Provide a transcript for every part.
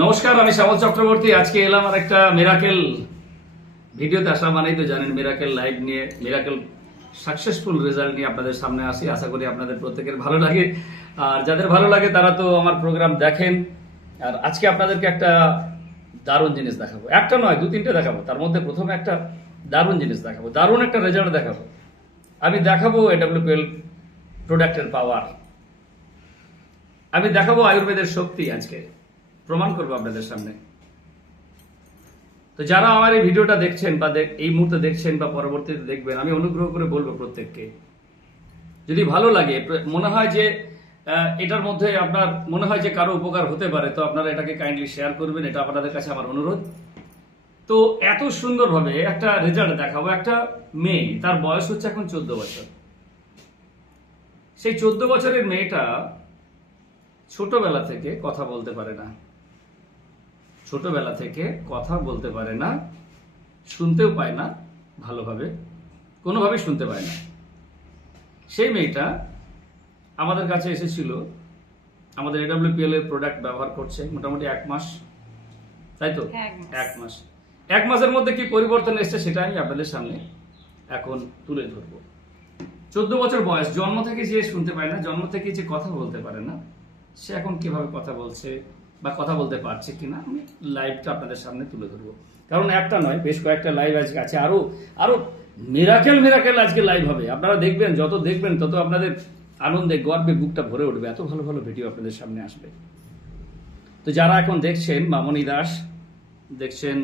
নমস্কার, আমি শ্যামল চক্রবর্তী। আজকে এলাম আর একটা মিরাকেল ভিডিওতে। আসা মানেই তো জানেন মিরাকেল লাইভ নিয়ে, মিরাকেল সাকসেসফুল রেজাল্ট নিয়ে আপনাদের সামনে আসি। আশা করি আপনাদের প্রত্যেকের ভালো লাগে, আর যাদের ভালো লাগে তারা তো আমার প্রোগ্রাম দেখেন। আর আজকে আপনাদেরকে একটা দারুণ জিনিস দেখাবো, একটা নয় দু তিনটে দেখাবো। তার মধ্যে প্রথমে একটা দারুণ জিনিস দেখাবো, দারুণ একটা রেজাল্ট দেখাবো। আমি দেখাবো AWPL প্রোডাক্টের পাওয়ার, আমি দেখাবো আয়ুর্বেদের শক্তি। আজকে প্রমাণ করবো আপনাদের সামনে। তো যারা আমার এই ভিডিওটা দেখছেন বা এই মুহূর্তে দেখছেন বা পরবর্তীতে দেখবেন, আমি অনুগ্রহ করে বলবো প্রত্যেককে, যদি ভালো লাগে, মনে হয় যে এটার মধ্যে আপনার মনে হয় যে কারো উপকার হতে পারে, তো আপনারা এটাকে কাইন্ডলি শেয়ার করবেন। এটা আপনাদের কাছে আমার অনুরোধ। তো এত সুন্দরভাবে একটা রেজাল্ট দেখাবো। একটা মেয়ে, তার বয়স হচ্ছে এখন 14 বছর। সেই 14 বছরের মেয়েটা ছোটবেলা থেকে কথা বলতে পারে না, ছোটবেলা থেকে কথা বলতে পারে না, শুনতেও পায় না ভালোভাবে, কোনোভাবেই শুনতে পায় না। সেই মেয়েটা আমাদের কাছে এসেছিল, আমাদের AWPL এর প্রোডাক্ট ব্যবহার করছে মোটামুটি 1 মাস, তাই তো? 1 মাস। 1 মাসের মধ্যে কি পরিবর্তন এসেছে সেটা আমি আপনাদের সামনে এখন তুলে ধরবো। 14 বছর বয়স, জন্ম থেকে যে শুনতে পায় না, জন্ম থেকে যে কথা বলতে পারে না, সে এখন কিভাবে কথা বলছে বা কথা বলতে পারছে কিনা আমি লাইভটা আপনাদের সামনে তুলে ধরবো। কারণ একটা নয়, বেশ কয়েকটা লাইভ আজকে আছে, আরো আরো মিরাকেল আজকে লাইভ হবে। আপনারা দেখবেন, যত দেখবেন তত আপনাদের আনন্দে গর্বে বুকটা ভরে উঠবে। এত ভালো ভালো ভিডিও আপনাদের সামনে আসবে। তো যারা এখন দেখছেন, মামনি দাস দেখছেন,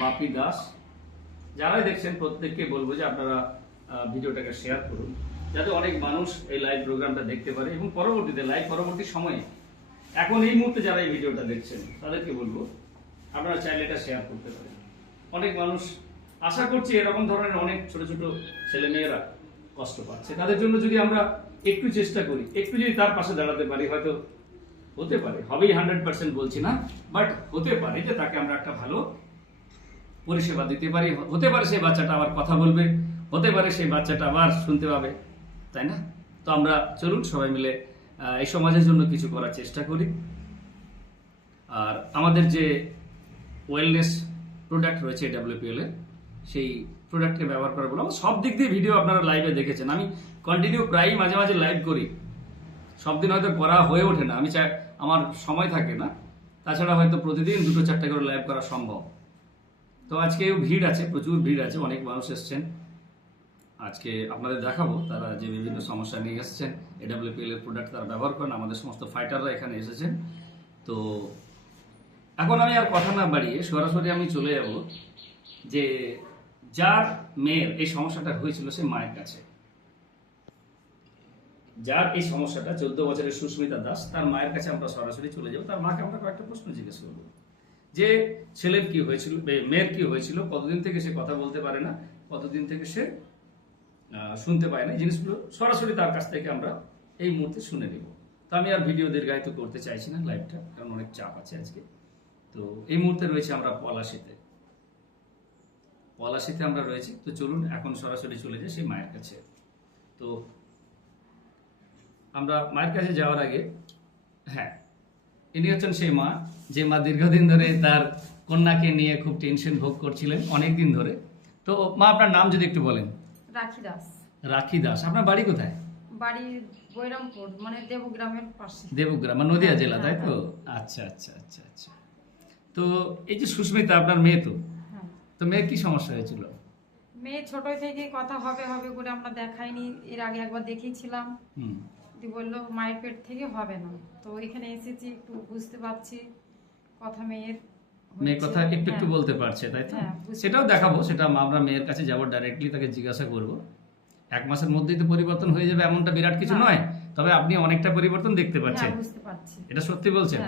বাপি দাস, যারাই দেখছেন প্রত্যেককে বলবো যে আপনারা ভিডিওটাকে শেয়ার করুন, যাতে অনেক মানুষ এই লাইভ প্রোগ্রামটা দেখতে পারে। এবং পরবর্তীতে লাইভ পরবর্তী সময়ে, এখন এই মুহূর্তে যারা এই ভিডিওটা দেখছেন তাদেরকে বলবো আপনারা চাইলে এটা শেয়ার করতে পারেন। অনেক মানুষ, আশা করছি এরকম ধরনের অনেক ছোট ছোট ছেলে মেয়েরা কষ্ট পাচ্ছে, তাদের জন্য যদি আমরা একটু চেষ্টা করি, একটু যদি তার পাশে দাঁড়াতে পারি, হয়তো হতে পারে, হবেই 100% বলছি না, বাট হতে পারে যে তাকে আমরা একটা ভালো পরিষেবা দিতে পারি। হতে পারে সেই বাচ্চাটা আবার কথা বলবে, হতে পারে সেই বাচ্চাটা আবার শুনতে পাবে, তাই না? তো আমরা চলুন সবাই মিলে এই সমাজের জন্য কিছু করার চেষ্টা করি। আর আমাদের যে ওয়েলনেস প্রোডাক্ট রয়েছে AWPL এর, সেই প্রোডাক্টকে ব্যবহার করা বলবো। সব দিক দিয়ে ভিডিও আপনারা লাইভে দেখেছেন, আমি কন্টিনিউ প্রায়ই মাঝে মাঝে লাইভ করি। সব দিন হয়তো করা হয়ে ওঠে না, আমি চাই, আমার সময় থাকে না। তাছাড়া হয়তো প্রতিদিন 2-4টা করে লাইভ করা সম্ভব। তো আজকে ভিড় আছে, প্রচুর ভিড় আছে, অনেক মানুষ এসছেন। আজকে আপনাদের দেখাবো তারা যে বিভিন্ন সমস্যা নিয়ে এসেছেন, AWPL এর প্রোডাক্ট তারা ব্যবহার করেন। আমাদের সমস্ত ফাইটাররা এখানে এসেছেন। তো এখন আমি আর কথা না বাড়িয়ে সরাসরি আমি চলে যাব যে যার মেয়ের এই সমস্যাটা হয়েছিল সে মায়ের কাছে। যার এই সমস্যাটা 14 বছরের সুস্মিতা দাস, তার মায়ের কাছে আমরা সরাসরি চলে যাব। তার মাকে আমরা কয়েকটা প্রশ্ন জিজ্ঞেস করবো যে ছেলের কি হয়েছিল, মেয়ের কি হয়েছিল, কতদিন থেকে সে কথা বলতে পারে না, কতদিন থেকে সে শুনতে পায় না, এই জিনিসগুলো সরাসরি তার কাছ থেকে আমরা এই মুহূর্তে শুনে নেব। তো আমি আর ভিডিও দীর্ঘায়িত করতে চাইছি না লাইভটা, কারণ অনেক চাপ আছে আজকে। তো এই মুহূর্তে রয়েছে আমরা পলাশিতে আমরা রয়েছি। তো চলুন এখন সরাসরি চলে যাই সেই মায়ের কাছে। তো আমরা মায়ের কাছে যাওয়ার আগে, হ্যাঁ, ইনি হচ্ছেন সেই মা, যে মা দীর্ঘদিন ধরে তার কন্যাকে নিয়ে খুব টেনশন ভোগ করছিলেন অনেক দিন ধরে। তো মা, আপনার নাম যদি একটু বলেন। রাখি দাস। রাখি দাস। আপনার বাড়ি কোথায়? বাড়ি বৈরামপুর, মানে দেবগ্রামের পাশে। দেবগ্রাম, মানে নদিয়া জেলা, তাই তো? আচ্ছা আচ্ছা আচ্ছা আচ্ছা। তো এই যে সুস্মিতা আপনার মেয়ে, তো মেয়ের কি সমস্যা হয়েছিল? মেয়ে ছোট থেকে কথা হবে হবে করে আমরা দেখাইনি, এর আগে একবার দেখিয়েছিলাম, বললো মায়ের পেট থেকে হবে না। তো এখানে এসেছি, একটু বুঝতে পারছি কথা, মেয়ে কথা একটু একটু বলতে পারছে, তাই তো? সেটাও দেখাবো, সেটা আমরা মেয়ের কাছে যাবো, ডাইরেক্টলি তাকে জিজ্ঞাসা করব। 1 মাসের মধ্যেই তো পরিবর্তন হয়ে যাবে এমনটা বিরাট কিছু নয়, তবে আপনি অনেকটা পরিবর্তন দেখতে পাচ্ছেন। বুঝতে পারছি। এটা সত্যি বলছেন?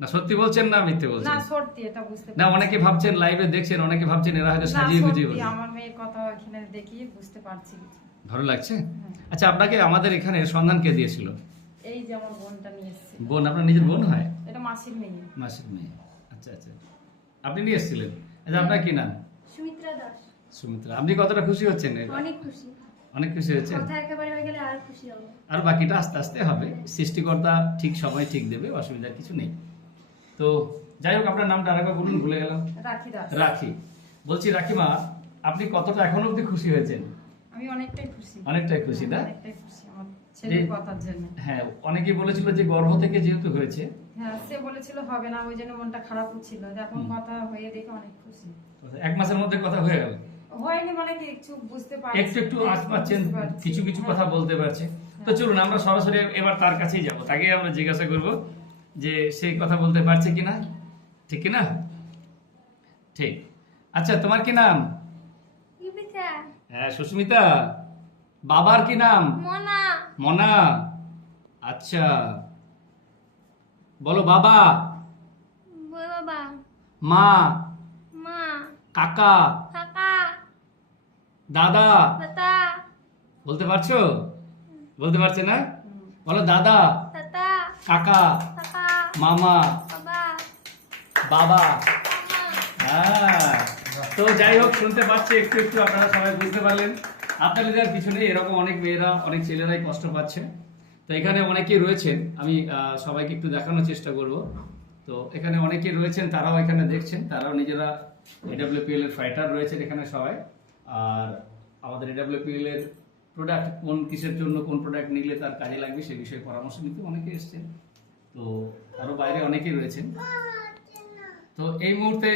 না সত্যি বলছেন না মিথ্যে বলছেন? না সত্যি, এটা বুঝতে পারছি। না, অনেকে ভাবছেন, লাইভে দেখছেন, অনেকে ভাবছেন এরা হয়তো সাজিয়ে গুজিয়ে বলছে। আমার মেয়ের কথা এখানে দেখি বুঝতে পারছি। ভালো লাগছে? আচ্ছা, আপনাকে আমাদের এখানে সন্ধান কে দিয়েছিল? এই যে আমার বোনটা নিয়ে এসেছে। বোন? আপনার নিজের বোন হয়? এটা মাসির মেয়ে। মাসির মেয়ে, আচ্ছা আচ্ছা। আপনি নিয়ে এসেছিলেন? আচ্ছা, আপনার কি নাম? সুমিত্রা দাস। সুমিত্রা। আপনি কতটা খুশি হচ্ছেন? অনেক খুশি। অনেক খুশি হচ্ছেন? কথা একেবারে হয়ে গেলে আর খুশি হব। আর বাকিটা আস্তে আস্তে হবে, সৃষ্টিকর্তা ঠিক সময় ঠিক দেবে, অসুবিধার কিছু নেই। তো যাই হোক, আপনার নামটা আরেকবার বলুন, ভুলে গেলাম। রাখি দাস। রাখি। বলছি রাখিমা, আপনি কতটা এখন অবধি খুশি হয়েছেন? আমি অনেকটাই খুশি। অনেকটাই খুশি না? অনেকটাই খুশি আমার ছেলের কথার জন্য। হ্যাঁ, অনেকেই বলেছিল যে গর্ভ থেকে যেহেতু হয়েছে। হ্যাঁ, সে বলেছিল হবে না, ওই জন্য মনটা খারাপ হচ্ছিল। এখন কথা হয়ে দেখে অনেক খুশি। 1 মাসের মধ্যে কথা হয়ে গেল? হয়নি মানে কি, একটু বুঝতে পারছি, একটু আশ পাচ্ছেন, বুঝতে পারছি। কিছু কিছু হ্যাঁ। কথা বলতে পারছে। তো চলুন আমরা সরাসরি এবার তার কাছেই যাব, তাকে আমরা জিজ্ঞাসা করব যে সে কথা বলতে পারছে কিনা। ঠিক কিনা? ঠিক। আচ্ছা, তোমার কি নাম? ইবিতা হ্যাঁ, সুস্মিতা। বাবার কি নাম? মনা মনা। আচ্ছা, বলো বাবা, বাবা মা, মা কাকা, কাকা দাদা। দাদা বলতে পারছো? বলতে পারছে না? বলো দাদা, দাদা কাকা, কাকা মামা, বাবা বাবা। মামা হ্যাঁ, তো যাই হোক, শুনতে পাচ্ছি একটু একটু, আপনারা সবাই বুঝতে পারলেন। আপনাদের পিছনে এরকম অনেক মেয়েরা, অনেক ছেলেরাই কষ্ট পাচ্ছে। তো এখানে অনেকেই রয়েছেন, আমি সবাইকে একটু দেখানোর চেষ্টা করব। তো এখানে অনেকেই রয়েছেন, তারাও এখানে দেখছেন, তারাও নিজেরা এডব্লিউপিএল এর ফাইটার রয়েছেন এখানে সবাই। আর আমাদের এডব্লিউপিএল এর প্রোডাক্ট কোন কিসের জন্য, কোন প্রোডাক্ট নিলে তার কাজে লাগবে সে বিষয়ে পরামর্শ নিতে অনেকে এসছেন। তো আরো বাইরে অনেকেই রয়েছেন। তো এই মুহূর্তে